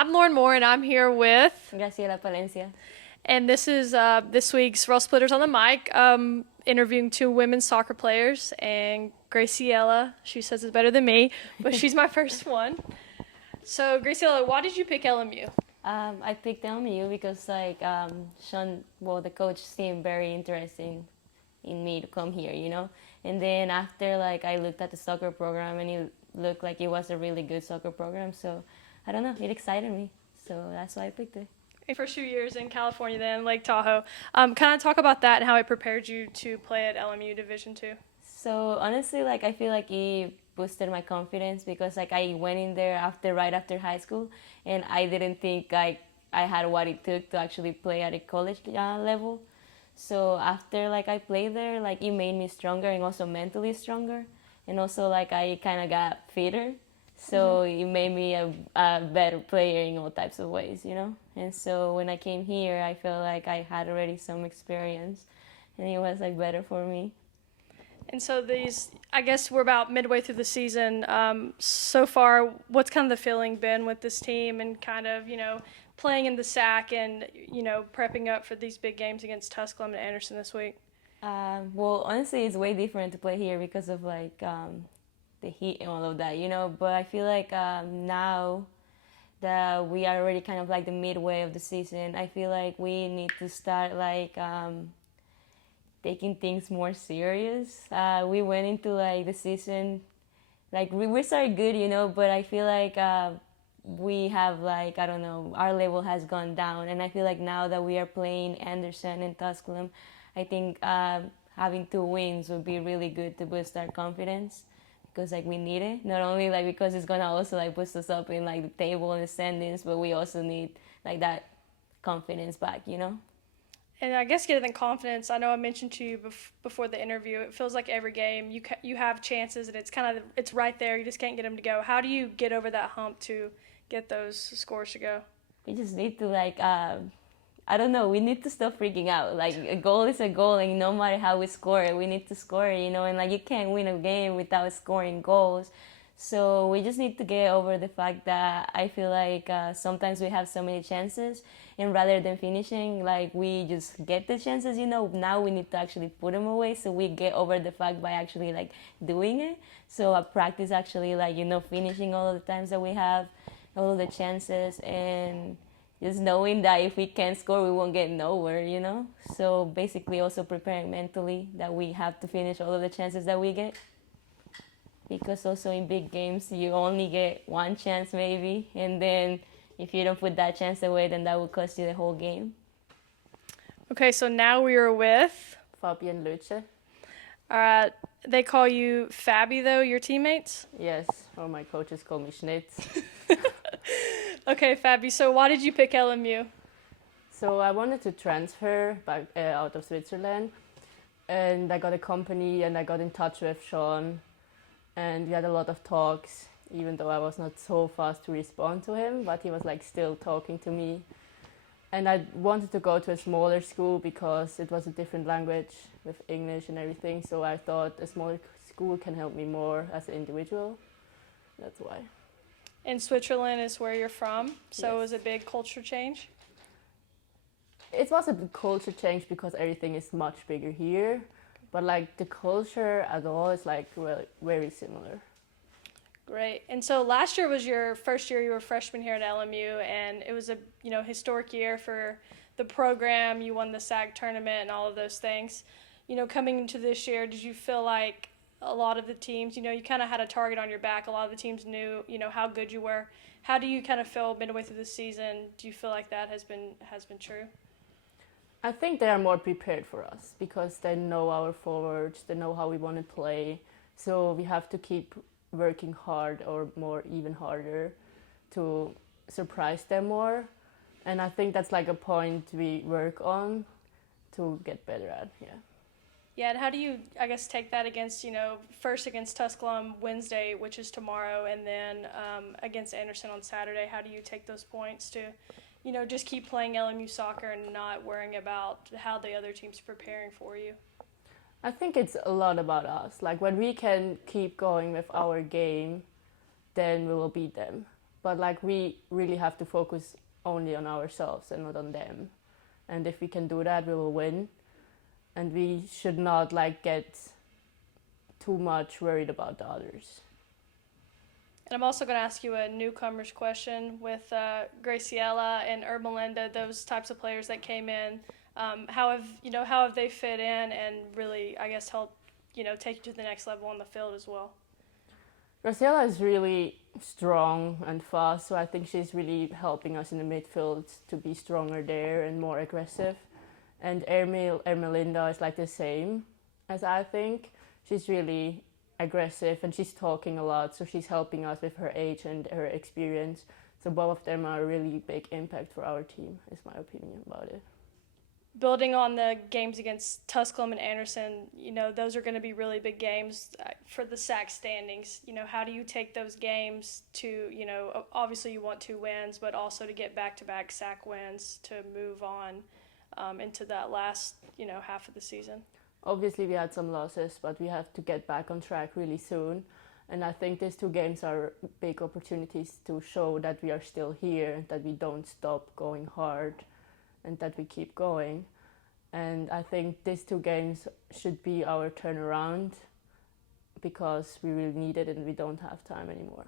I'm Lauren Moore, and I'm here with, Graciela Palencia. and this is this week's Railsplitters on the mic, interviewing two women's soccer players. And Graciela, she says it's better than me, but she's my first one. So, Graciela, why did you pick LMU? I picked LMU because Sean, well, the coach seemed very interesting in me to come here, you know. And then after I looked at the soccer program and it looked like it was a really good soccer program. So I don't know, it excited me. So that's why I picked it. Your first 2 years in California, then Lake Tahoe. Kind of talk about that and how it prepared you to play at LMU Division Two. So honestly, I feel like it boosted my confidence because I went in there right after high school, and I didn't think I had what it took to actually play at a college level. So after I played there, it made me stronger and also mentally stronger, and also I kind of got fitter. So it made me a better player in all types of ways, you know. And so when I came here, I felt like I had already some experience, and it was better for me. And so I guess we're about midway through the season. So far, what's kind of the feeling been with this team and kind of, playing in the SAC and, prepping up for these big games against Tusculum and Anderson this week? Well, honestly, it's way different to play here because of the heat and all of that, you know. But I feel now that we are already kind of the midway of the season, I feel like we need to start taking things more serious. We went into the season we started good, you know, but I feel we have I don't know, our level has gone down, and I feel now that we are playing Anderson and Tusculum, I think having 2 wins would be really good to boost our confidence because we need it. Not only because it's gonna also boost us up in the table and the standings, but we also need that confidence back, you know. And I guess getting the confidence, I know I mentioned to you before the interview, it feels like every game you have chances and it's right there. You just can't get them to go. How do you get over that hump to get those scores to go? We just need to I don't know. We need to stop freaking out. A goal is a goal, and no matter how we score it, we need to score it, you know. And you can't win a game without scoring goals. So we just need to get over the fact that I feel sometimes we have so many chances, and rather than finishing, we just get the chances, you know. Now we need to actually put them away, so we get over the fact by actually doing it. So I practice actually finishing all of the times that we have, all of the chances, and just knowing that if we can't score, we won't get nowhere, you know. So basically, also preparing mentally that we have to finish all of the chances that we get. Because also in big games, you only get one chance maybe, and then if you don't put that chance away, then that will cost you the whole game. Okay, so now we are with Fabienne Loetscher. They call you Fabi, though, your teammates? Yes, or my coaches call me Schnitz. Okay, Fabi, so why did you pick LMU? So I wanted to transfer back out of Switzerland, and I got a company, and I got in touch with Sean, and we had a lot of talks, even though I was not so fast to respond to him, but he was still talking to me. And I wanted to go to a smaller school because it was a different language with English and everything, so I thought a smaller school can help me more as an individual. That's why. And Switzerland is where you're from, so Yes. It was a big culture change? It was a big culture change because everything is much bigger here, but the culture at all is very similar. Great. And so last year was your first year you were a freshman here at LMU, and it was a historic year for the program. You won the SAG tournament and all of those things. Coming into this year, did you feel like a lot of the teams, you kind of had a target on your back. A lot of the teams knew, how good you were. How do you kind of feel midway through the season? Do you feel like that has been true? I think they are more prepared for us because they know our forwards, they know how we want to play. So we have to keep working hard or even harder to surprise them more. And I think that's a point we work on to get better at, yeah. Yeah, and how do you, I guess, take that against, first against Tusculum Wednesday, which is tomorrow, and then against Anderson on Saturday? How do you take those points to, just keep playing LMU soccer and not worrying about how the other team's preparing for you? I think it's a lot about us. When we can keep going with our game, then we will beat them. but like we really have to focus only on ourselves and not on them. And if we can do that, we will win. And we should not like get too much worried about the others. And I'm also going to ask you a newcomers question with Graciela and Ermelinda, those types of players that came in. How have they fit in and really, I guess, help take you to the next level on the field as well? Graciela is really strong and fast, so I think she's really helping us in the midfield to be stronger there and more aggressive. And Ermelinda is like the same as I think. She's really aggressive and she's talking a lot, so she's helping us with her age and her experience. So both of them are a really big impact for our team, is my opinion about it. Building on the games against Tusculum and Anderson, those are going to be really big games for the SAC standings. How do you take those games to, obviously you want 2 wins, but also to get back-to-back SAC wins to move on into that last, half of the season? Obviously we had some losses, but we have to get back on track really soon. And I think these 2 games are big opportunities to show that we are still here, that we don't stop going hard, and that we keep going. And I think these 2 games should be our turnaround because we really need it and we don't have time anymore.